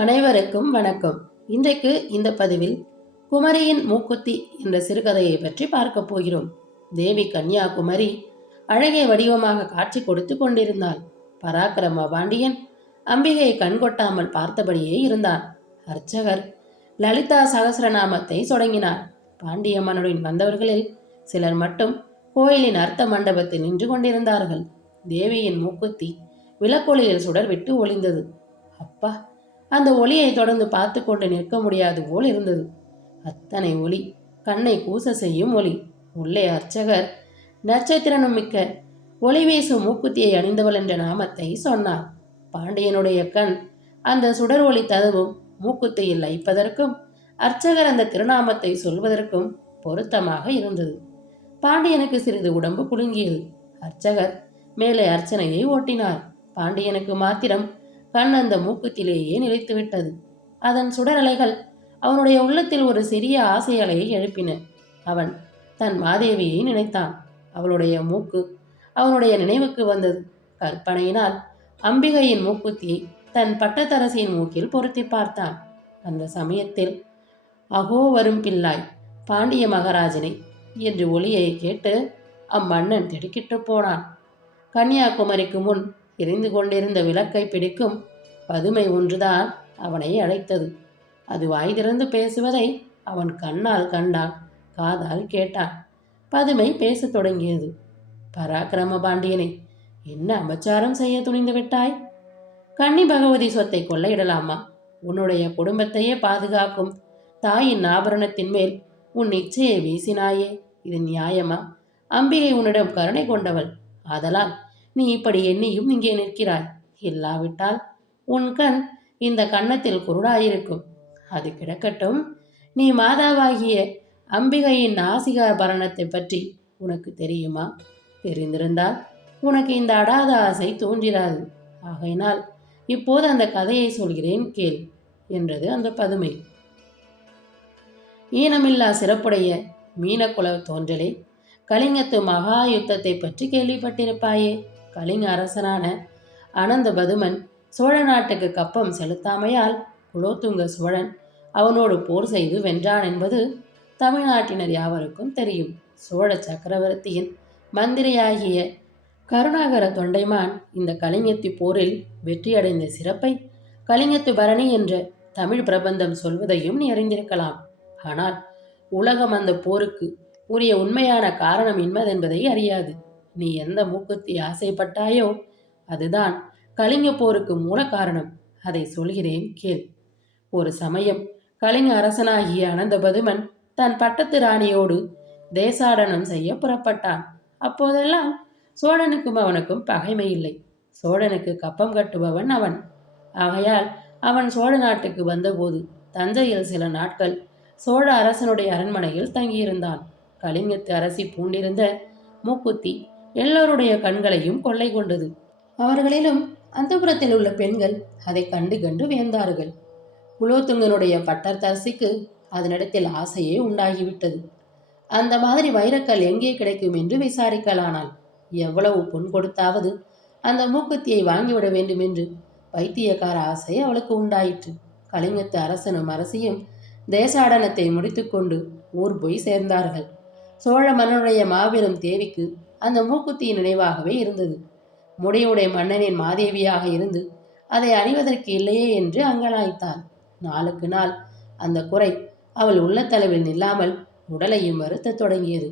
அனைவருக்கும் வணக்கம். இன்றைக்கு இந்த பதிவில் குமரியின் மூக்குத்தி என்ற சிறுகதையை பற்றி பார்க்க போகிறோம். தேவி கன்னியாகுமரி அழகிய வடிவமாக காட்சி கொடுத்து கொண்டிருந்தாள். பராக்கிரம பாண்டியன் அம்பிகையை கண்கொட்டாமல் பார்த்தபடியே இருந்தான். அர்ச்சகர் லலிதா சகசிரநாமத்தை தொடங்கினார். பாண்டிய மன்னரின் வந்தவர்களில் சிலர் மட்டும் கோயிலின் அர்த்த மண்டபத்தில் நின்று கொண்டிருந்தார்கள். தேவியின் மூக்குத்தி விளக்கொளியில் சுடர்விட்டு ஒளிந்தது. அப்பா, அந்த ஒளியை தொடர்ந்து பார்த்து கொண்டு நிற்க முடியாது போல் இருந்தது. அத்தனை ஒளி, கண்ணை கூச செய்யும் ஒளி. உள்ளே அர்ச்சகர் நட்சத்திரனும் மிக்க ஒளி வீசும் மூக்குத்தியை அணிந்தவள் என்ற நாமத்தை சொன்னார். பாண்டியனுடைய கண் அந்த சுடர் ஒளி ததுவும் மூக்குத்தியில் லைப்பதற்கும் அர்ச்சகர் அந்த திருநாமத்தை சொல்வதற்கும் பொருத்தமாக இருந்தது. பாண்டியனுக்கு சிறிது உடம்பு குலுங்கியது. அர்ச்சகர் மேலே அர்ச்சனையை ஓட்டினார். பாண்டியனுக்கு மாத்திரம் கண் அந்த மூக்குத்திலேயே நிலைத்துவிட்டது. அதன் சுடரலைகள் அவனுடைய உள்ளத்தில் ஒரு சிறிய ஆசை அலையை எழுப்பின. அவன் தன் மாதேவியை நினைத்தான். அவளுடைய மூக்கு அவனுடைய நினைவுக்கு வந்தது. கற்பனையினால் அம்பிகையின் மூக்குத்தியை தன் பட்டத்தரசியின் மூக்கில் பொருத்தி பார்த்தான். அந்த சமயத்தில் அகோ வரும் பிள்ளாய் பாண்டிய மகாராஜனை என்று ஒலியை கேட்டு அம்மன்னன் திடுக்கிட்டு போனான். கன்னியாகுமரிக்கு முன் எரிந்து கொண்டிருந்த விளக்கை பிடிக்கும் பதுமை ஒன்றுதான் அவனை அழைத்தது. அது வாய் திறந்து பேசுவதை அவன் கண்ணால் கண்டான், காதால் கேட்டான். பதுமை பேசத் தொடங்கியது. பராக்கிரம பாண்டியனை என்ன அபச்சாரம் செய்ய துணிந்து விட்டாய்? கன்னி பகவதி சொத்தை கொள்ளையிடலாமா? உன்னுடைய குடும்பத்தையே பாதுகாக்கும் தாயின் ஆபரணத்தின் மேல் உன் இச்சையை வீசினாயே, இது நியாயமா? அம்பிகை உன்னிடம் கருணை கொண்டவள், ஆதலால் நீ இப்படி எண்ணியும் இங்கே நிற்கிறாய். இல்லாவிட்டால் உன் கண் இந்த கன்னத்தில் குருடாயிருக்கும். அது கிடக்கட்டும். நீ மாதாவாகிய அம்பிகையின் நாசிகாபரணத்தை பற்றி உனக்கு தெரியுமா? தெரிந்திருந்தால் உனக்கு இந்த அடாத ஆசை தோன்றிராது. ஆகையினால் இப்போது அந்த கதையை சொல்கிறேன், கேள் என்றது அந்த பதுமை. ஈனமில்லா சிறப்புடைய மீனக்குல தோன்றலே, கலிங்கத்து மகா யுத்தத்தை பற்றி கேள்விப்பட்டிருப்பாயே. கலிங்க அரசனான அனந்த பதுமன் சோழ நாட்டுக்கு கப்பம் செலுத்தாமையால் குலோத்துங்க சோழன் அவனோடு போர் செய்து வென்றான் என்பது தமிழ்நாட்டினர் யாவருக்கும் தெரியும். சோழ சக்கரவர்த்தியின் மந்திரியாகிய கருணாகர தொண்டைமான் இந்த கலிங்கத்தி போரில் வெற்றியடைந்த சிறப்பை கலிங்கத்து பரணி என்ற தமிழ் பிரபந்தம் சொல்வதையும் நீ அறிந்திருக்கலாம். ஆனால் உலகம் அந்த போருக்கு உரிய உண்மையான காரணம் என்பதை அறியாது. நீ எந்த மூக்குத்தி ஆசைப்பட்டாயோ அதுதான் கலிங்க போருக்கு மூல காரணம். அதை சொல்கிறேன், கேள். ஒரு சமயம் கலிங்க அரசனாகிய அனந்தபதுமன் தன் பட்டத்து ராணியோடு தேசாடனம் செய்ய புறப்பட்டான். அப்போதெல்லாம் சோழனுக்கும் அவனுக்கும் பகைமை இல்லை. சோழனுக்கு கப்பம் கட்டுபவன் அவன். ஆகையால் அவன் சோழ நாட்டுக்கு வந்தபோது தஞ்சையில் சில நாட்கள் சோழ அரசனுடைய அரண்மனையில் தங்கியிருந்தான். கலிங்கத்து அரசி பூண்டிருந்த மூக்குத்தி எல்லோருடைய கண்களையும் கொள்ளை கொண்டது. அவர்களிலும் அந்தப்புறத்தில் உள்ள பெண்கள் அதை கண்டு கண்டு வியந்தார்கள். குலோத்துங்கனுடைய பட்டத்தரசிக்கு அதனிடத்தில் ஆசையே உண்டாகிவிட்டது. அந்த மாதிரி வைரக்கல் எங்கே கிடைக்கும் என்று விசாரிக்கலானாள். எவ்வளவு பொன் கொடுத்தாவது அந்த மூக்குத்தியை வாங்கிவிட வேண்டும் என்று வைத்தியக்கார ஆசை அவளுக்கு உண்டாயிற்று. கலிங்கத்து அரசனும் அரசியும் தேசாடனத்தை முடித்துக்கொண்டு ஊர் போய் சேர்ந்தார்கள். சோழ மன்னனுடைய மாபெரும் தேவிக்கு அந்த மூக்குத்தியின் நினைவாகவே இருந்தது. முடியுடைய மன்னனின் மாதேவியாக இருந்து அதை அணிவதற்கு இல்லையே என்று அங்கலாய்த்தாள். நாளுக்கு நாள் அந்த குறை அவள் உள்ளத்தளவில் நில்லாமல் உடலையும் வருத்தத் தொடங்கியது.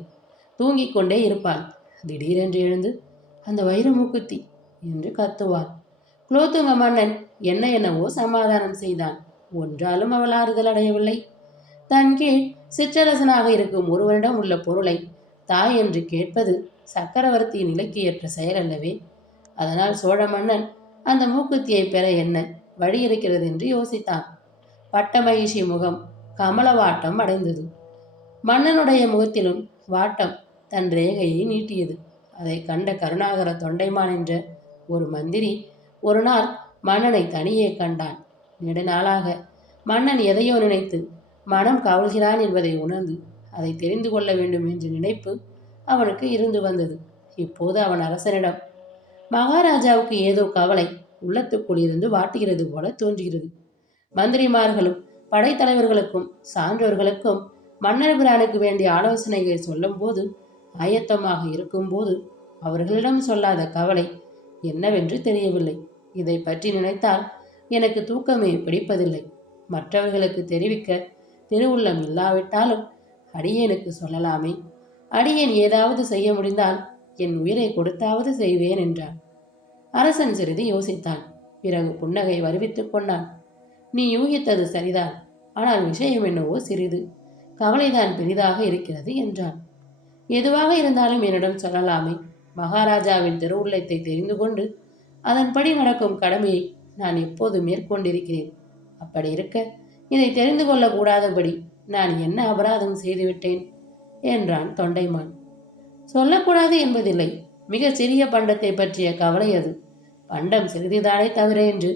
தூங்கிக் கொண்டே இருப்பாள். திடீரென்று எழுந்து அந்த வைர மூக்குத்தி என்று கத்துவாள். குலோத்துங்க மன்னன் என்னவோ சமாதானம் செய்தான். ஒன்றாலும் அவள் ஆறுதல் அடையவில்லை. தன் கீழ் சிற்றரசனாக இருக்கும் ஒருவனிடம் உள்ள பொருளை தாய் என்று கேட்பது சக்கரவர்த்தியின் இலக்கியற்ற செயல் அல்லவே. அதனால் சோழ மன்னன் அந்த மூக்குத்தியை பெற என்ன வழி இருக்கிறது என்று யோசித்தான். பட்டமகிழ்ச்சி முகம் கமலவாட்டம் அடைந்தது. மன்னனுடைய முகத்திலும் வாட்டம் தன் ரேகையை நீட்டியது. அதை கண்ட கருணாகர தொண்டைமான் என்ற ஒரு மந்திரி ஒரு நாள் மன்னனை தனியே கண்டான். நெடுநாளாக மன்னன் எதையோ நினைத்து மனம் கவல்கிறான் என்பதை உணர்ந்து அதை தெரிந்து கொள்ள வேண்டும் என்ற நினைப்பு அவனுக்கு இருந்து வந்தது. இப்போது அவன் அரசனிடம் மகாராஜாவுக்கு ஏதோ கவலை உள்ளத்துக்குள் இருந்து வாட்டுகிறது போல தோன்றுகிறது. மந்திரிமார்களும் படைத்தலைவர்களுக்கும் சான்றோர்களுக்கும் மன்னர் பிரானுக்கு வேண்டிய ஆலோசனைகளை சொல்லும் போது ஆயத்தமாக இருக்கும்போது அவர்களிடம் சொல்லாத கவலை என்னவென்று தெரியவில்லை. இதை பற்றி நினைத்தால் எனக்கு தூக்கமே பிடிப்பதில்லை. மற்றவர்களுக்கு தெரிவிக்க திருவுள்ளம் இல்லாவிட்டாலும் அடியேனுக்கு சொல்லலாமே. அடியேன் ஏதாவது செய்ய முடிந்தால் என் உயிரை கொடுத்தாவது செய்வேன் என்றான். அரசன் சிறிது யோசித்தான். பிறகு புன்னகை வருவித்துக் கொண்டான். நீ யூகித்தது சரிதான். ஆனால் விஷயம் என்னவோ சிறிது, கவலைதான் பெரிதாக இருக்கிறது என்றான். எதுவாக இருந்தாலும் என்னிடம் சொல்லலாமே. மகாராஜாவின் திருவுள்ளத்தை தெரிந்து கொண்டு அதன்படி நடக்கும் கடமையை நான் எப்போது மேற்கொண்டிருக்கிறேன். அப்படி இருக்க இதை தெரிந்து கொள்ளக்கூடாதபடி நான் என்ன அபராதம் செய்துவிட்டேன் என்றான் தொண்டைமான். சொல்லக்கூடாது என்பதில்லை. மிக சிறிய பண்டத்தை பற்றிய கவலை அது. பண்டம் சிறிதுதானே தவிர என்று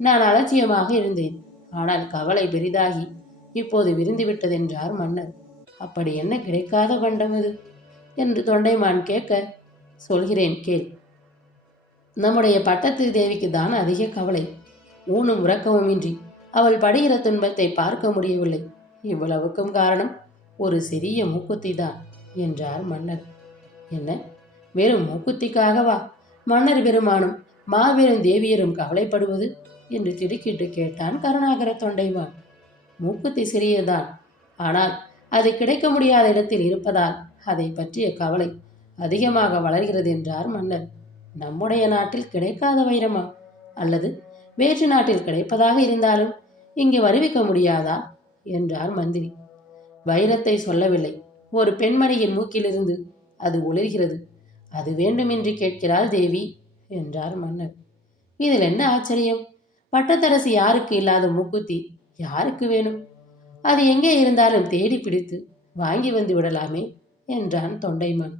நான் அலட்சியமாக இருந்தேன். ஆனால் கவலை பெரிதாகி இப்போது விரிந்துவிட்டதென்றார் மன்னர். அப்படி என்ன கிடைக்காத பண்டம் அது என்று தொண்டைமான் கேட்க, சொல்கிறேன் கேள். நம்முடைய பட்டத்து தேவிக்கு தான் அதிக கவலை. ஊனும் உறக்கமும் இன்றி அவள் படுகிற துன்பத்தை பார்க்க முடியவில்லை. இவ்வளவுக்கும் காரணம் ஒரு சிறிய மூக்குத்தி தான் என்றார் மன்னர். என்ன, வெறும் மூக்குத்திக்காகவா மன்னர் பெருமானும் மாபெரும் தேவியரும் கவலைப்படுவது என்று திடுக்கிட்டு கேட்டான் கருணாகர தொண்டைமான். மூக்குத்தி சிறியதான், ஆனால் அது கிடைக்க முடியாத இடத்தில் இருப்பதால் அதை பற்றிய கவலை அதிகமாக வளர்கிறது என்றார் மன்னர். நம்முடைய நாட்டில் கிடைக்காத வைரமா? அல்லது வேற்று நாட்டில் கிடைப்பதாக இருந்தாலும் இங்கே வருவிக்க முடியாதா என்றார் மந்திரி. வைரத்தை சொல்லவில்லை. ஒரு பெண்மணியின் மூக்கிலிருந்து அது ஒளிர்கிறது. அது வேண்டுமென்று கேட்கிறாள் தேவி என்றார் மன்னர். இதில் என்ன ஆச்சரியம்? பட்டத்தரசி யாருக்கு இல்லாத மூக்குத்தி யாருக்கு வேணும்? அது எங்கே இருந்தாலும் தேடி பிடித்து வாங்கி வந்து விடலாமே என்றான் தொண்டைமான்.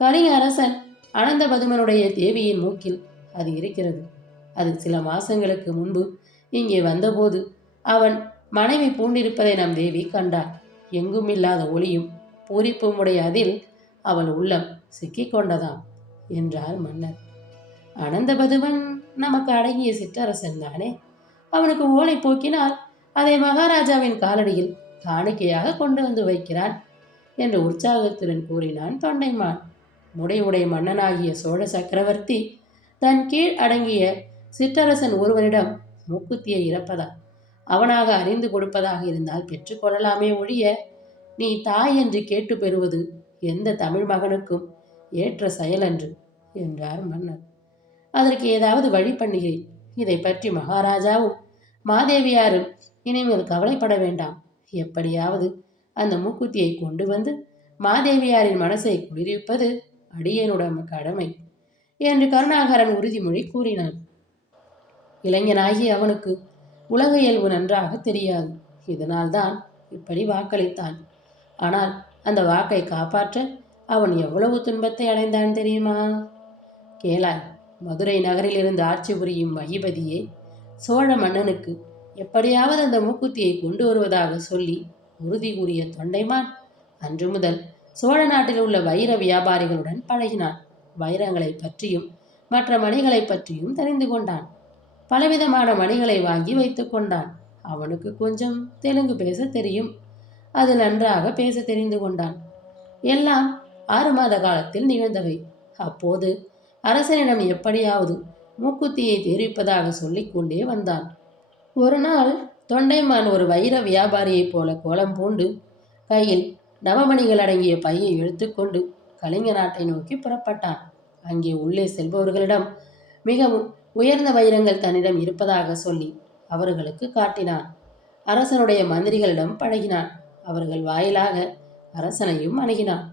கலிங்க அரசன் அனந்தபதுமனுடைய தேவியின் மூக்கில் அது இருக்கிறது. அது சில மாசங்களுக்கு முன்பு இங்கே வந்தபோது அவன் மனைவி பூண்டிருப்பதை நம் தேவி கண்டாள். எங்கும் இல்லாத ஒளியும் பூரிப்பும் உடைய அதில் அவள் உள்ளம் சிக்கிக்கொண்டதாம் என்றார் மன்னர். அனந்தபதுமன் நமக்கு அடங்கிய சிற்றரசன் தானே. அவனுக்கு ஓலை போக்கினால் அதை மகாராஜாவின் காலடியில் காணிக்கையாக கொண்டு வந்து வைக்கிறான் என்று உற்சாகத்துடன் கூறினான் தொண்டைமான். முடையுடைய மன்னனாகிய சோழ சக்கரவர்த்தி தன் கீழ் அடங்கிய சிற்றரசன் ஒருவனிடம் மூக்குத்தியை இறப்பதா அவனாக அறிந்து கொடுப்பதாக இருந்தால் பெற்றுக்கொள்ளலாமே ஒழிய, நீ தாய் என்று கேட்டு பெறுவது எந்த தமிழ் மகனுக்கும் ஏற்ற செயலன்று என்றார் மன்னர். அதற்கு ஏதாவது வழி பண்ணுகிறேன். இதை பற்றி மகாராஜாவும் மாதேவியாரும் இனிமேல் கவலைப்பட வேண்டாம். எப்படியாவது அந்த மூக்குத்தியை கொண்டு வந்து மாதேவியாரின் மனசை குளிர்விப்பது அடியனுடைய கடமை என்று கருணாகரன் உறுதிமொழி கூறினான். இளைஞனாகி அவனுக்கு உலக இயல்பு நன்றாக தெரியாது. இதனால்தான் இப்படி வாக்களித்தான். ஆனால் அந்த வாக்கை காப்பாற்ற அவன் எவ்வளவு துன்பத்தை அடைந்தான் தெரியுமா? கேளாய். மதுரை நகரில் இருந்து ஆட்சி புரியும் மகிபதியே சோழ மன்னனுக்கு எப்படியாவது அந்த மூக்குத்தியை கொண்டு வருவதாக சொல்லி உறுதி கூறிய தொண்டைமான் அன்று முதல் சோழ நாட்டில் உள்ள வைர வியாபாரிகளுடன் பழகினான். வைரங்களை பற்றியும் மற்ற மணிகளை பற்றியும் தெரிந்து கொண்டான். பலவிதமான மணிகளை வாங்கி வைத்து கொண்டான். அவனுக்கு கொஞ்சம் தெலுங்கு பேச தெரியும். அது நன்றாக பேச தெரிந்து கொண்டான். எல்லாம் 6 மாத காலத்தில் நிகழ்ந்தவை. அப்போது அரசனிடம் எப்படியாவது மூக்குத்தியை தெரிவிப்பதாக சொல்லிக்கொண்டே வந்தான். ஒரு நாள் தொண்டைமான் ஒரு வைர வியாபாரியைப் போல கோலம் பூண்டு கையில் நவமணிகள் அடங்கிய பையை இழுத்துக்கொண்டு கலிங்க நாட்டை நோக்கி புறப்பட்டான். அங்கே உள்ளே செல்பவர்களிடம் மிகவும் உயர்ந்த வைரங்கள் தன்னிடம் இருப்பதாக சொல்லி அவர்களுக்கு காட்டினான். அரசனுடைய மந்திரிகளிடம் பழகினான். அவர்கள் வாயிலாக அரசனையும் அணுகினான்.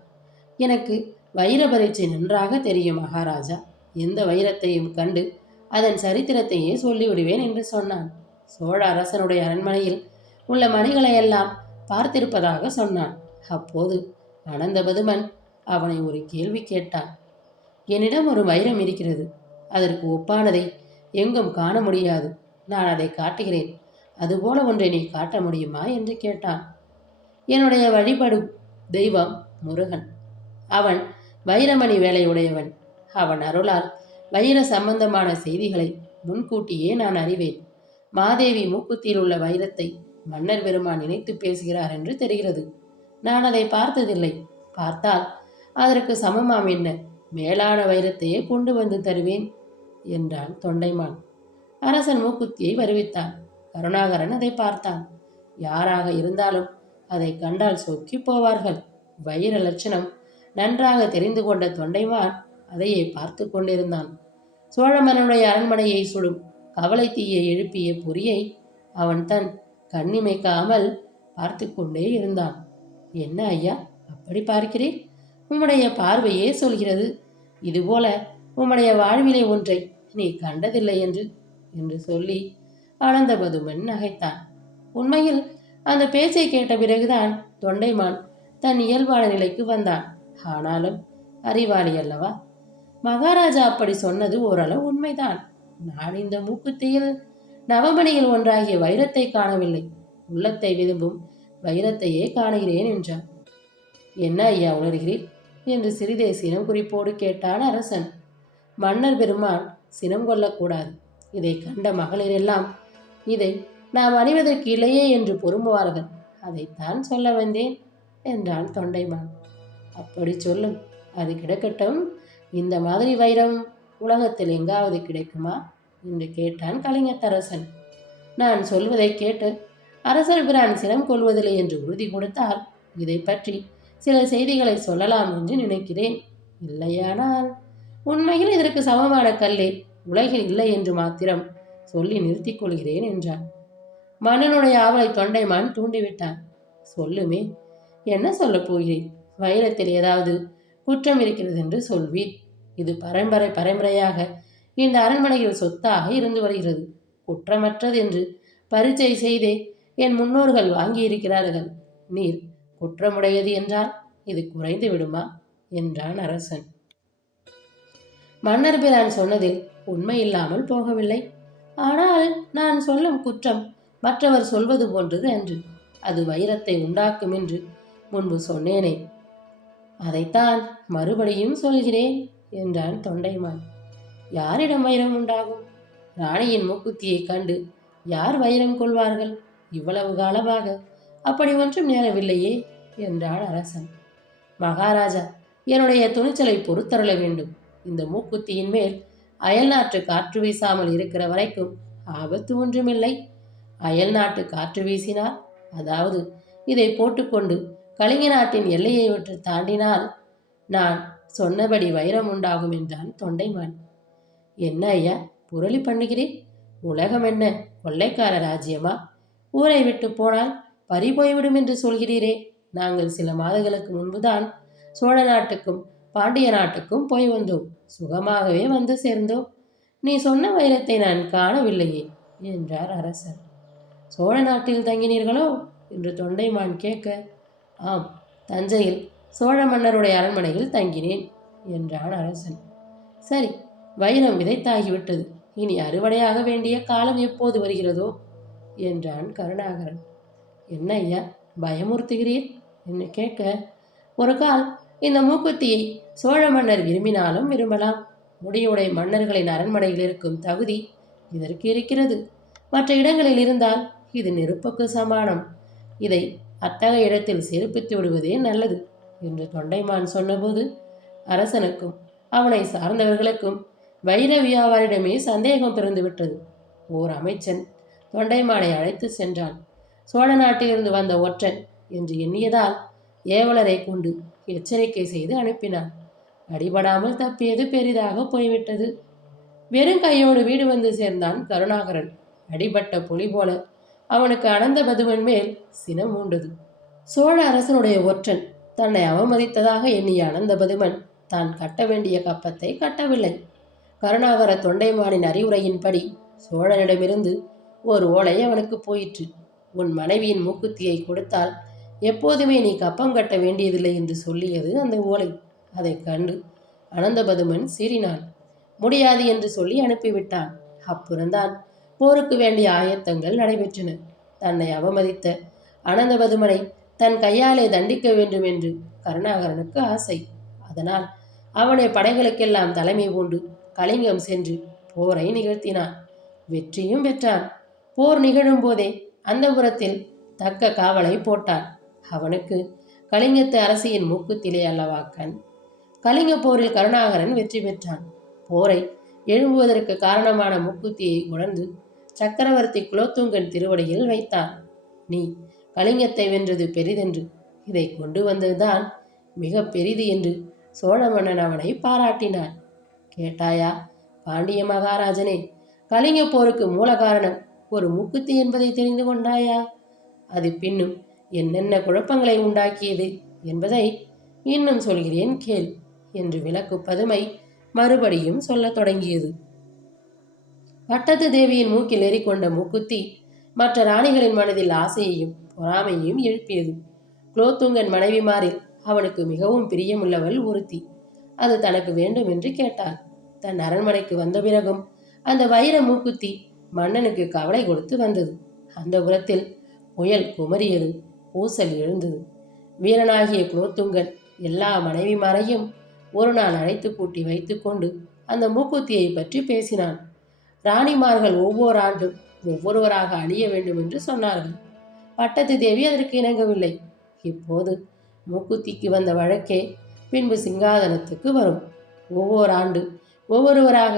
எனக்கு வைர பரீட்சை நன்றாக தெரியும் மகாராஜா. எந்த வைரத்தையும் கண்டு அதன் சரித்திரத்தையே சொல்லிவிடுவேன் என்று சொன்னான். சோழ அரசனுடைய அரண்மனையில் உள்ள மணிகளையெல்லாம் பார்த்திருப்பதாக சொன்னான். அப்போது அனந்தபதுமன் அவனை ஒரு கேள்வி கேட்டான். என்னிடம் ஒரு வைரம் இருக்கிறது. அதற்கு ஒப்பானதை எங்கும் காண முடியாது. நான் அதை காட்டுகிறேன். அதுபோல ஒன்றை நீ காட்ட முடியுமா என்று கேட்டான். என்னுடைய வழிபடும் தெய்வம் முருகன். அவன் வைரமணி வேலையுடையவன். அவன் அருளால் வைர சம்பந்தமான செய்திகளை முன்கூட்டியே நான் அறிவேன். மாதேவி மூக்குத்தியில் உள்ள வைரத்தை மன்னர் பெருமான் நினைத்து பேசுகிறார் என்று தெரிகிறது. நான் அதை பார்த்ததில்லை. பார்த்தால் அதற்கு சமமாம் என்ன, மேலான வைரத்தையே கொண்டு வந்து தருவேன் என்றான் தொண்டைமான். அரசன் மூக்குத்தியை வருவித்தான். கருணாகரன் அதை பார்த்தான். யாராக இருந்தாலும் அதை கண்டால் சொக்கி போவார்கள். வைர லட்சணம் நன்றாக தெரிந்து கொண்ட தொண்டைமான் அதையே பார்த்து கொண்டிருந்தான். சோழமன்னனுடைய அரண்மனையை சுடும் கவலை தீயை எழுப்பிய பொறியை அவன் தன் கண்ணிமைக்காமல் பார்த்து கொண்டே இருந்தான். என்ன ஐயா அப்படி பார்க்கிறேன்? உம்முடைய பார்வையே சொல்கிறது, இதுபோல உம்முடைய வாழ்விலே ஒன்றை நீ கண்டதில்லை என்று சொல்லி ஆனந்தபதுமன் நகைத்தான். உண்மையில் அந்த பேச்சை கேட்ட பிறகுதான் தொண்டைமான் தன் இயல்பான நிலைக்கு வந்தான். ஆனாலும் அறிவாளி அல்லவா? மகாராஜா அப்படி சொன்னது ஓரளவு உண்மைதான். நான் இந்த மூக்குத்தியில் நவமணியில் ஒன்றாகிய வைரத்தை காணவில்லை, உள்ளத்தை விரும்பும் வைரத்தையே காணுகிறேன் என்றான். என்ன ஐயா உணர்கிறீர் என்று சிறிதே சினம் குறிப்போடு கேட்டான் அரசன். மன்னர் பெருமான் சினம் கொள்ளக்கூடாது. இதை கண்ட மகளிரெல்லாம் இதை நாம் அணிவதற்கு இல்லையே என்று பொறுமுவார்கள். அதைத்தான் சொல்ல வந்தேன் என்றான் தொண்டைமான். அப்படி சொல்லும், அது கிடக்கட்டும். இந்த மாதிரி வைரம் உலகத்தில் எங்காவது கிடைக்குமா என்று கேட்டான் கலிங்கத்தரசன். நான் சொல்வதை கேட்டு அரசர் பிரான் சினம் கொள்வதில்லை என்று உறுதி கொடுத்தால் இதை பற்றி சில செய்திகளை சொல்லலாம் என்று நினைக்கிறேன். இல்லையானால் உண்மையில் இதற்கு சமமான கல்லே உலகில் இல்லை என்று மாத்திரம் சொல்லி நிறுத்திக் கொள்கிறேன் என்றான். மன்னனுடைய ஆவலை தொண்டைமான் தூண்டிவிட்டான். சொல்லுமே, என்ன சொல்லப் போகிறேன்? வைரத்தில் ஏதாவது குற்றம் இருக்கிறது என்று சொல்வீர். இது பரம்பரையாக இந்த அரண்மனையில் சொத்தாக இருந்து வருகிறது. குற்றமற்றது என்று பரீட்சை செய்தே என் முன்னோர்கள் வாங்கியிருக்கிறார்கள். நீர் குற்றமுடையது என்றால் இது குறைந்து விடுமா என்றான் அரசன். மன்னர் பிரான் சொன்னதில் உண்மை இல்லாமல் போகவில்லை. ஆனால் நான் சொல்லும் குற்றம் மற்றவர் சொல்வது போன்றது அன்று. அது வைரத்தை உண்டாக்கும் என்று முன்பு சொன்னேனே, அதைத்தான் மறுபடியும் சொல்கிறேன் என்றான் தொண்டைமான். யாரிடம் வைரம் உண்டாகும்? ராணியின் மூக்குத்தியை கண்டு யார் வைரம் கொள்வார்கள்? இவ்வளவு காலமாக அப்படி ஒன்றும் நேரவில்லையே என்றான் அரசன். மகாராஜா, என்னுடைய துணிச்சலை பொறுத்தருள வேண்டும். இந்த மூக்குத்தியின் மேல் அயல் நாட்டு காற்று வீசாமல் இருக்கிற வரைக்கும் ஆபத்து ஒன்றுமில்லை. அயல் நாட்டு காற்று வீசினால், அதாவது இதை போட்டுக்கொண்டு கலிங்க நாட்டின் எல்லையை விட்டு தாண்டினால் நான் சொன்னபடி வைரம் உண்டாகும் என்றான் தொண்டைமான். என்ன ஐயா புரளி பண்ணுகிறேன்? உலகம் என்ன கொள்ளைக்கார ராஜ்யமா? ஊரை விட்டு போனால் பறி போய்விடும் என்று சொல்கிறீரே. நாங்கள் சில மாதங்களுக்கு முன்புதான் சோழ நாட்டுக்கும் பாண்டிய நாட்டுக்கும் போய் வந்தோம். சுகமாகவே வந்து சேர்ந்தோம். நீ சொன்ன வைரத்தை நான் காணவில்லையே என்றார் அரசர். சோழ நாட்டில் தங்கினீர்களோ என்று தொண்டைமான் கேட்க, ஆம், தஞ்சையில் சோழ மன்னருடைய அரண்மனையில் தங்கினேன் என்றான் அரசன். சரி, வைரம் விதைத்தாகிவிட்டது. இனி அறுவடையாக வேண்டிய காலம் எப்போது வருகிறதோ என்றான் கருணாகரன். என்ன ஐயா பயமுறுத்துகிறீர் என்று கேட்க, ஒரு கால் இந்த மூக்குத்தியை சோழ மன்னர் விரும்பினாலும் விரும்பலாம். முடியுடை மன்னர்களின் அரண்மனையில் இருக்கும் தகுதி இதற்கு இருக்கிறது. மற்ற இடங்களில் இருந்தால் இது நெருப்புக்கு சமானம். இதை அத்தகைய இடத்தில் சிறப்பித்து விடுவதே நல்லது என்று தொண்டைமான் சொன்னபோது அரசனுக்கும் அவனை சார்ந்தவர்களுக்கும் வைர வியாபாரிடமே சந்தேகம் பிறந்துவிட்டது. ஓர் அமைச்சன் தொண்டைமானை அழைத்து சென்றான். சோழ நாட்டிலிருந்து வந்த ஒற்றன் என்று எண்ணியதால் ஏவலரை கொண்டு எச்சரிக்கை செய்து அனுப்பினான். அடிபடாமல் தப்பியது பெரிதாக போய்விட்டது. வெறும் கையோடு வீடு வந்து சேர்ந்தான் கருணாகரன். அடிபட்ட புலி போல அவனுக்கு அனந்தபதுமன் மேல் சினம் உண்டது. சோழ அரசனுடைய ஒற்றன் தன்னை அவமதித்ததாக எண்ணிய அனந்தபதுமன் தான் கட்ட வேண்டிய கப்பத்தை கட்டவில்லை. கருணாகர தொண்டைமானின் அறிவுரையின்படி சோழனிடமிருந்து ஒரு ஓலை அவனுக்கு போயிற்று. உன் மனைவியின் மூக்குத்தியை கொடுத்தால் எப்போதுமே நீ கப்பம் கட்ட வேண்டியதில்லை என்று சொல்லியது அந்த ஓலை. அதை கண்டு அனந்தபதுமன் சீறினான். முடியாது என்று சொல்லி அனுப்பிவிட்டான். அப்புறம்தான் போருக்கு வேண்டிய ஆயத்தங்கள் நடைபெற்றன. தன்னை அவமதித்த அனந்தபதுமனை தன் கையாலே தண்டிக்க வேண்டும் என்று கருணாகரனுக்கு ஆசை. அதனால் அவனை படைகளுக்கெல்லாம் தலைமை பூண்டு கலிங்கம் சென்று போரை நிகழ்த்தினான். வெற்றியும் பெற்றான். போர் நிகழும் போதே அந்த புறத்தில் தக்க காவலை போட்டான். அவனுக்கு கலிங்கத்து அரசியின் மூக்குத்திலே அல்லவா கண். கலிங்க போரில் கருணாகரன் வெற்றி பெற்றான். போரை எழும்புவதற்கு காரணமான மூக்குத்தியை உணர்ந்து சக்கரவர்த்தி குலோத்துங்கன் திருவடியில் வைத்தான். நீ கலிங்கத்தை வென்றது பெரிதென்று, இதை கொண்டு வந்ததுதான் மிக பெரிது என்று சோழ மன்னன் அவனை பாராட்டினான். கேட்டாயா பாண்டிய மகாராஜனே, கலிங்க போருக்கு மூல காரணம் ஒரு மூக்குத்தி என்பதை தெரிந்து கொண்டாயா? அது பின்னும் என்னென்ன குழப்பங்களை உண்டாக்கியது என்பதை இன்னும் சொல்கிறேன் கேள் என்று விளக்கு பதுமை மறுபடியும் சொல்லத் தொடங்கியது. பட்டத்து தேவியின் மூக்கில் ஏறிக்கொண்ட மூக்குத்தி மற்ற ராணிகளின் மனதில் ஆசையையும் பொறாமையையும் எழுப்பியது. குலோத்துங்கன் மனைவிமாரில் அவனுக்கு மிகவும் பிரியமுள்ளவள் ஒருத்தி. அது தனக்கு வேண்டும் என்று கேட்டாள். தன் அரண்மனைக்கு வந்த பிறகும் அந்த வைர மூக்குத்தி மன்னனுக்கு கவலை கொடுத்து வந்தது. அந்த புறத்தில் புயல் குமரியது, பூசல் எழுந்தது. வீரனாகிய குலோத்துங்கன் எல்லா மனைவிமாரையும் ஒரு நாள் அழைத்து கூட்டி வைத்து கொண்டு அந்த மூக்குத்தியை பற்றி பேசினான். ராணிமார்கள் ஒவ்வொரு ஆண்டும் ஒவ்வொருவராக அழிய வேண்டும் என்று சொன்னார்கள். பட்டத்து தேவி அதற்கு இணங்கவில்லை. இப்போது மூக்குத்திக்கு வந்த வழக்கே பின்பு சிங்காதனத்துக்கு வரும். ஒவ்வொரு ஆண்டு ஒவ்வொருவராக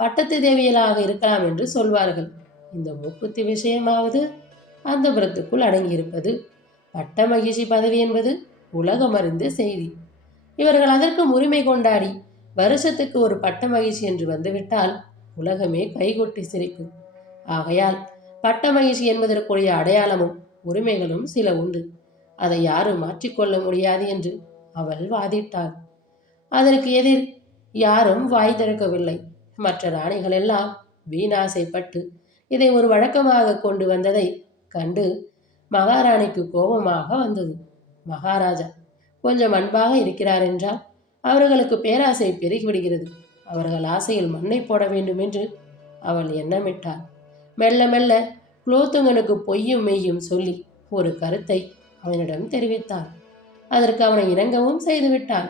பட்டத்து தேவியலாக இருக்கலாம் என்று சொல்வார்கள். இந்த மூக்குத்தி விஷயமாவது அந்த புறத்துக்குள் அடங்கியிருப்பது. பட்ட மகிழ்ச்சி பதவி என்பது உலகம் அறிந்த செய்தி. இவர்கள் அதற்கும் உரிமை கொண்டாடி வருஷத்துக்கு ஒரு பட்ட மகிழ்ச்சி என்று வந்துவிட்டால் உலகமே கைகொட்டி சிரிக்கும். ஆகையால் பட்ட மகிழ்ச்சி என்பதற்குரிய அடையாளமும் உரிமைகளும் சில உண்டு. அதை யாரும் மாற்றிக்கொள்ள முடியாது என்று அவள் வாதிட்டாள். அதற்கு எதிர் யாரும் வாய் திறக்கவில்லை. மற்ற ராணிகள் எல்லாம் வீணாசைப்பட்டு இதை ஒரு வழக்கமாக கொண்டு வந்ததை கண்டு மகாராணிக்கு கோபமாக வந்தது. மகாராஜா கொஞ்சம் அன்பாக இருக்கிறார் என்றால் அவர்களுக்கு பேராசை பெருகிவிடுகிறது. அவர்கள் ஆசையில் மண்ணை போட வேண்டும் என்று அவள் எண்ணமிட்டாள். மெல்ல மெல்ல குலோத்துங்கனுக்கு பொய்யும் மெய்யும் சொல்லி ஒரு கருத்தை அவனிடம் தெரிவித்தாள். அதற்கு அவனை இணங்கவும் செய்துவிட்டாள்.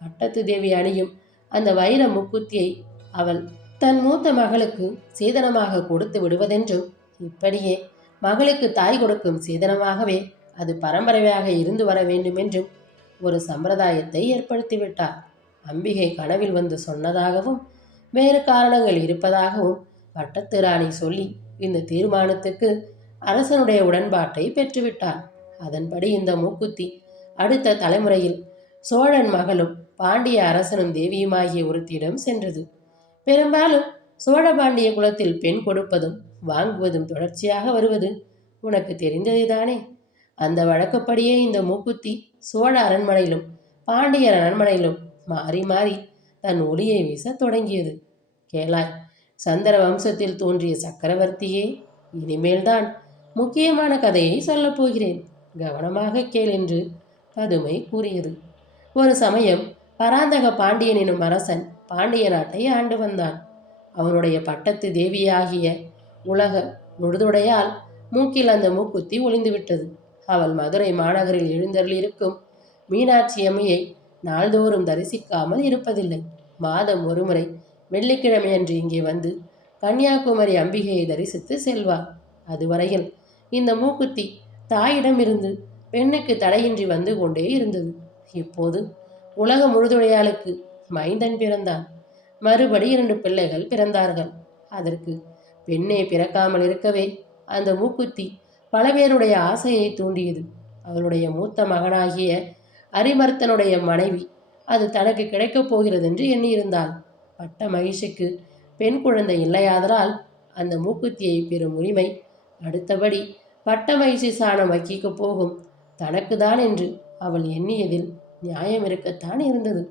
பட்டத்து தேவி அணியும் அந்த வைர முக்குத்தியை அவள் தன் மூத்த மகளுக்கு சீதனமாக கொடுத்து விடுவதென்றும், இப்படியே மகளுக்கு தாய் கொடுக்கும் சீதனமாகவே அது பரம்பரையாக இருந்து வர வேண்டும் என்றும் ஒரு சம்பிரதாயத்தை ஏற்படுத்திவிட்டார். அம்பிகை கனவில் வந்து சொன்னதாகவும் வேறு காரணங்கள் இருப்பதாகவும் பட்டத்து ராணி சொல்லி இந்த தீர்மானத்துக்கு அரசனுடைய உடன்பாட்டை பெற்றுவிட்டார். அதன்படி இந்த மூக்குத்தி அடுத்த தலைமுறையில் சோழன் மகளும் பாண்டிய அரசனும் தேவியுமாகிய ஒருத்தியிடம் சென்றது. பெரும்பாலும் சோழ பாண்டிய குலத்தில் பெண் கொடுப்பதும் வாங்குவதும் தொடர்ச்சியாக வருவது உனக்கு தெரிந்ததுதானே. அந்த வழக்கப்படியே இந்த மூக்குத்தி சோழ அரண்மனையிலும் பாண்டியர் அரண்மனையிலும் மாறி மாறி தன் ஒளியை வீச தொடங்கியது. கேளாய், சந்திர வம்சத்தில் தோன்றிய சக்கரவர்த்தியே, இனிமேல்தான் முக்கியமான கதையை சொல்லப் போகிறேன், கவனமாக கேள் என்று பதுமை கூறியது. ஒரு சமயம் பராந்தக பாண்டியன் எனும் அரசன் பாண்டிய நாட்டை ஆண்டு வந்தான். அவனுடைய பட்டத்து தேவியாகிய உலக முழுதுடையால் மூக்கில் அந்த மூக்குத்தி ஒளிந்துவிட்டது. அவள் மதுரை மாநகரில் எழுந்தருளிருக்கும் மீனாட்சி அம்மையை நாள்தோறும் தரிசிக்காமல் இருப்பதில்லை. மாதம் ஒருமுறை வெள்ளிக்கிழமை அன்று இங்கே வந்து கன்னியாகுமரி அம்பிகையை தரிசித்து செல்வார். அதுவரையில் இந்த மூக்குத்தி தாயிடமிருந்து பெண்ணுக்கு தடையின்றி வந்து கொண்டே இருந்தது. இப்போது உலக முழுதுடையாளுக்கு மைந்தன் பிறந்தான். மறுபடி 2 பிள்ளைகள் பிறந்தார்கள். அதற்கு பெண்ணே பிறக்காமல் இருக்கவே அந்த மூக்குத்தி பல பேருடைய ஆசையை தூண்டியது. அவளுடைய மூத்த மகனாகிய அரிமர்த்தனுடைய மனைவி அது தனக்கு கிடைக்கப் போகிறது என்று எண்ணியிருந்தாள். பட்ட மகிழ்ச்சிக்கு பெண் குழந்தை இல்லையாதலால் அந்த மூக்குத்தியை பெறும் உரிமை அடுத்தபடி பட்ட மகிழ்ச்சி சாணம் வக்கிக்கப் போகும் தனக்குதான் என்று அவள் எண்ணியதில் நியாயம் இருக்கத்தான் இருந்தது.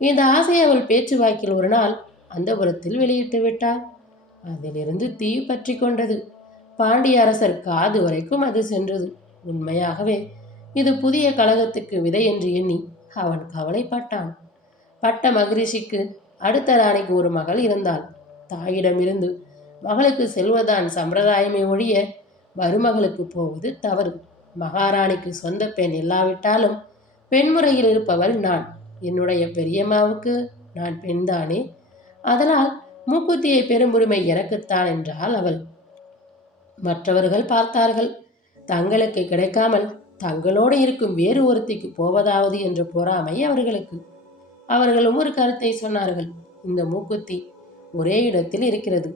இந்த ஆசை அவள் பேச்சுவாக்கில் ஒரு நாள் அந்த புறத்தில் வெளியிட்டு விட்டாள். அதிலிருந்து தீ பற்றி கொண்டது. பாண்டிய அரசர் காது வரைக்கும் அது சென்றது. உண்மையாகவே இது புதிய கலகத்துக்கு விதை என்று எண்ணி அவன் கவலைப்பட்டான். பட்ட மகிழ்ச்சிக்கு அடுத்த ராணிக்கு ஒரு மகள் இருந்தாள். தாயிடமிருந்து மகளுக்கு செல்வதான் சம்பிரதாயமே ஒழிய மருமகளுக்கு போவது தவறு. மகாராணிக்கு சொந்த பெண் இல்லாவிட்டாலும் பெண்முறையில் இருப்பவள் நான். என்னுடைய பெரியம்மாவுக்கு நான் பெண்தானே, அதனால் மூக்குத்தியை பெரும் உரிமை எனக்குத்தான் என்றாள் அவள். மற்றவர்கள் பார்த்தார்கள். தங்களுக்கு கிடைக்காமல் தங்களோடு இருக்கும் வேறு ஒருத்திக்கு போவதாவது என்ற பொறாமை அவர்களுக்கு. அவர்களும் ஒரு கருத்தை சொன்னார்கள். இந்த மூக்குத்தி ஒரே இடத்தில் இருக்கிறது.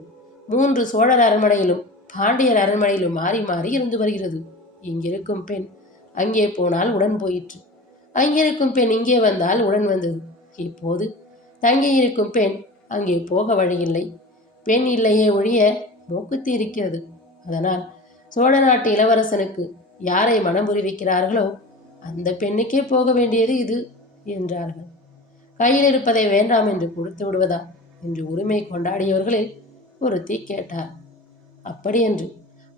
3 சோழர் அரண்மனையிலும் பாண்டியர் அரண்மனையிலும் மாறி மாறி இருந்து வருகிறது. இங்கிருக்கும் பெண் அங்கே போனால் உடன் போயிற்று. அங்கிருக்கும் பெண் இங்கே வந்தால் உடன் வந்தது. இப்போது தங்கியிருக்கும் பெண் அங்கே போக வழியில்லை. பெண் இல்லையே ஒழிய மூக்குத்தி இருக்கிறது. அதனால் சோழ நாட்டு இளவரசனுக்கு யாரை மனம் புரிவிக்கிறார்களோ அந்த பெண்ணுக்கே போக வேண்டியது இது என்றார்கள். கையில் இருப்பதை வேண்டாம் என்று கொடுத்து விடுவதா என்று உரிமை கொண்டாடியவர்களில் ஒருத்தி கேட்டார். அப்படி என்று.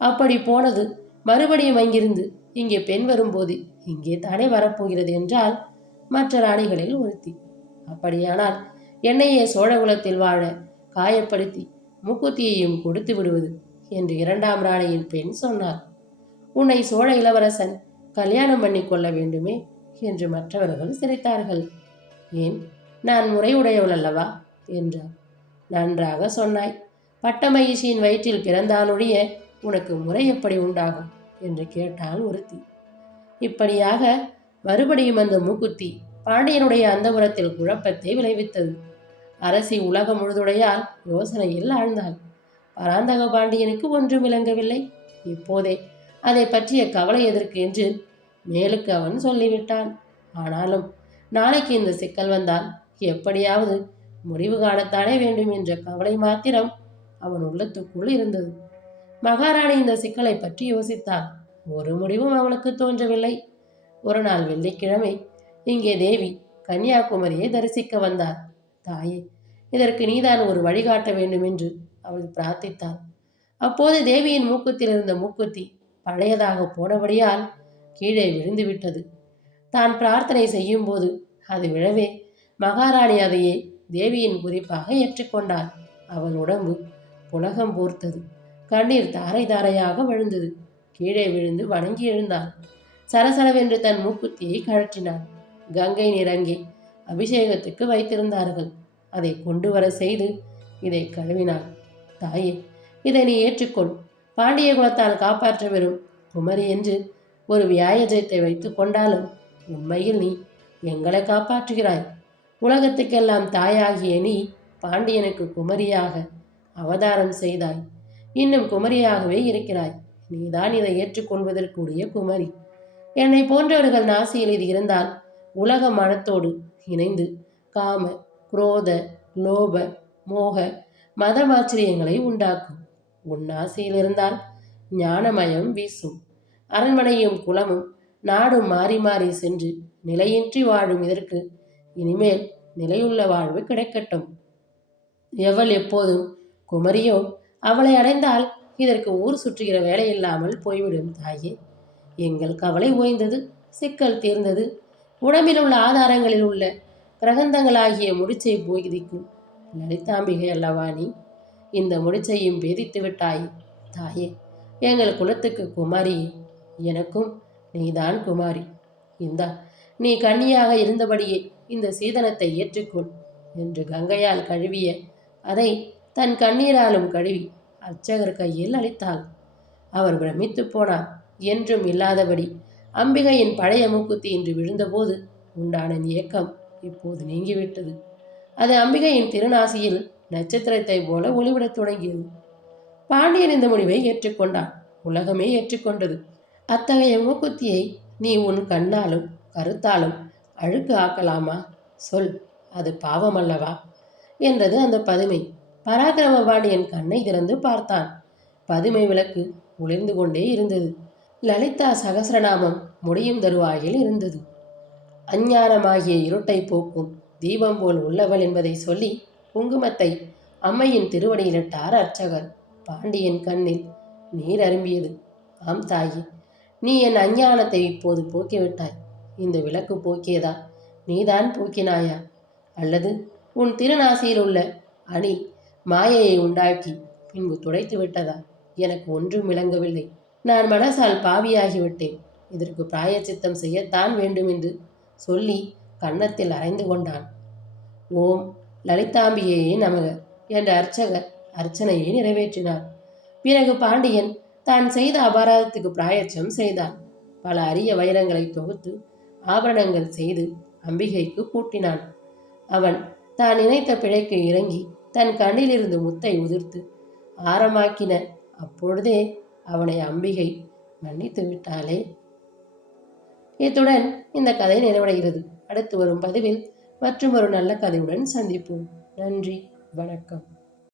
அப்படி போனது மறுபடியும் அங்கிருந்து இங்கே பெண் வரும்போது இங்கே தானே வரப்போகிறது என்றால் மற்ற ராணிகளில் ஒருத்தி. அப்படியானால் என்னையே சோழகுலத்தில் வாழ காயப்படுத்தி மூக்குத்தியையும் கொடுத்து விடுவது என்று 2ஆம் ராணியின் பெண் சொன்னார். உன்னை சோழ இளவரசன் கல்யாணம் பண்ணி கொள்ள வேண்டுமே என்று மற்றவர்கள் சிரித்தார்கள். ஏன், நான் முறையுடையவள் அல்லவா என்றார். நன்றாக சொன்னாய். பட்டமகிழ்ச்சியின் வயிற்றில் பிறந்தாலொழிய உனக்கு முறை எப்படி உண்டாகும் என்று கேட்டாள் ஒருத்தி. இப்படியாக மறுபடியும் அந்த மூக்குத்தி பாண்டியனுடைய அந்தபுரத்தில் குழப்பத்தை விளைவித்தது. அரசி உலகம் முழுதுடையால் யோசனையில் ஆழ்ந்தாள். பராந்தக பாண்டியனுக்கு ஒன்றும் விளங்கவில்லை. இப்போதே அதை பற்றிய கவலை எதற்கு என்று மேலுக்கு அவன் சொல்லிவிட்டான். ஆனாலும் நாளைக்கு இந்த சிக்கல் வந்தால் எப்படியாவது முடிவு காணத்தானே வேண்டும் என்ற கவலை மாத்திரம் அவன் உள்ளத்துக்குள் இருந்தது. மகாராணி இந்த சிக்கலை பற்றி யோசித்தாள். ஒரு முடிவும் அவளுக்கு தோன்றவில்லை. ஒரு நாள் வெள்ளிக்கிழமை இங்கே தேவி கன்னியாகுமரியை தரிசிக்க வந்தார். தாயே, இதற்கு நீதான் ஒரு வழிகாட்ட வேண்டும் என்று அவள் பிரார்த்தித்தாள். அப்போது தேவியின் மூக்குத்தில் இருந்த மூக்குத்தி பழையதாக போனபடியால் கீழே விழுந்துவிட்டது. தான் பிரார்த்தனை செய்யும் போது அது விழவே மகாராணி அதையே தேவியின் குறிப்பாக ஏற்றுக்கொண்டாள். அவள் உடம்பு புலகம் போர்த்தது. கண்ணீர் தாரை தாரையாக விழுந்தது. கீழே விழுந்து வணங்கி எழுந்தாள். சரசரவென்று தன் மூக்குத்தியை கழற்றினாள். கங்கை நீர் அங்கே அபிஷேகத்துக்கு வைத்திருந்தார்கள். அதை கொண்டு வர செய்து இதை கழுவினாள். தாயே, இதை நீ ஏற்றுக்கொள். பாண்டிய குலத்தால் காப்பாற்ற வரும் குமரி என்று ஒரு வியாயஜத்தை வைத்து கொண்டாலும் உண்மையில் நீ எங்களை காப்பாற்றுகிறாய். உலகத்துக்கெல்லாம் தாயாகிய நீ பாண்டியனுக்கு குமரியாக அவதாரம் செய்தாய். இன்னும் குமரியாகவே இருக்கிறாய். நீதான் இதை ஏற்றுக்கொள்வதற்குரிய குமரி. என்னை போன்றவர்கள் நாசியில் இது இருந்தால் உலக மனத்தோடு இணைந்து காம, குரோத, லோப, மோக, மதமாச்சரியங்களை உண்டாக்கும். உன் நாசியில் இருந்தால் ஞானமயம் வீசும். அரண்மனையும் குலமும் நாடும் மாறி மாறி சென்று நிலையின்றி வாழும் இதற்கு இனிமேல் நிலையுள்ள வாழ்வு கிடைக்கட்டும். எவள் எப்போதும் குமரியோ அவளை அடைந்தால் இதற்கு ஊர் சுற்றுகிற வேலை இல்லாமல் போய்விடும். தாயே, எங்கள் கவலை ஓய்ந்தது. சிக்கல் தீர்ந்தது. உடம்பில் உள்ள ஆதாரங்களில் உள்ள கிரகந்தங்களாகிய முடிச்சை போதிக்கும் லலிதாம்பிகை அல்லவா நீ? இந்த முடிச்சையும் பேதித்து விட்டாய். தாயே, எங்கள் குலத்துக்கு குமாரி. எனக்கும் நீதான் குமாரி. இந்தா, நீ கன்னியாக இருந்தபடியே இந்த சீதனத்தை ஏற்றுக்கொள் என்று கங்கையால் கழுவிய அதை தன் கண்ணீராலும் கழுவி அர்ச்சகர் கையில் அளித்தாள். அவர் பிரமித்து போனார். என்றும் இல்லாதபடி அம்பிகையின் பழைய மூக்குத்தி இன்று விழுந்தபோது உண்டான ஏக்கம் இப்போது நீங்கிவிட்டது. அது அம்பிகையின் திருநாசியில் நட்சத்திரத்தை போல ஒளிவிடத் தொடங்கியது. பாண்டியன் இந்த முடிவை ஏற்றுக்கொண்டான். உலகமே ஏற்றுக்கொண்டது. அத்தகைய மூக்குத்தியை நீ உன் கண்ணாலும் கருத்தாலும் அழுக்கு ஆக்கலாமா? சொல், அது பாவம் அல்லவா என்றது அந்த பதுமை. பராக்கிரம பாண்டியன் கண்ணை திறந்து பார்த்தான். பதுமை விளக்கு ஒளிர்ந்து கொண்டே இருந்தது. லலிதா சகசிரநாமம் முடியும் தருவாயில் இருந்தது. அஞ்ஞானமாகிய இருட்டை போக்கும் தீபம் போல் உள்ளவள் என்பதை சொல்லி குங்குமத்தை அம்மையின் திருவடியிலிட்டார் அர்ச்சகர். பாண்டியன் கண்ணில் நீர் அரும்பியது. ஆம் தாயே, நீ என் அஞ்ஞானத்தை இப்போது போக்கிவிட்டாய். இந்த விளக்கு போக்கியதா? நீதான் போக்கினாயா? அல்லது உன் திருநாசியில் உள்ள அணி மாயையை உண்டாக்கி பின்பு துடைத்து விட்டதா? எனக்கு ஒன்றும் விளங்கவில்லை. நான் மனசால் பாவியாகிவிட்டேன். இதற்கு பிராயச்சித்தம் செய்யத்தான் வேண்டும் என்று சொல்லி கன்னத்தில் அரைந்து கொண்டான். ஓம் லலிதாம்பிகையே நமக என்ற அர்ச்சகர் அர்ச்சனையை நிறைவேற்றினார். பிறகு பாண்டியன் தான் செய்த அபராதத்துக்கு பிராயச்சம் செய்தான். பல அரிய வைரங்களை தொகுத்து ஆபரணங்கள் செய்து அம்பிகைக்கு கூட்டினான். அவன் தான் நினைத்த பிழைக்கு இறங்கி தன் கண்ணிலிருந்து முத்தை உதிர்த்து ஆரமாக்கின. அப்பொழுதே அவனை அம்பிகை மன்னித்து விட்டாளே. இத்துடன் இந்த கதை நிறைவடைகிறது. அடுத்து வரும் பதிவில் மற்றும் ஒரு நல்ல கதையுடன் சந்திப்போம். நன்றி, வணக்கம்.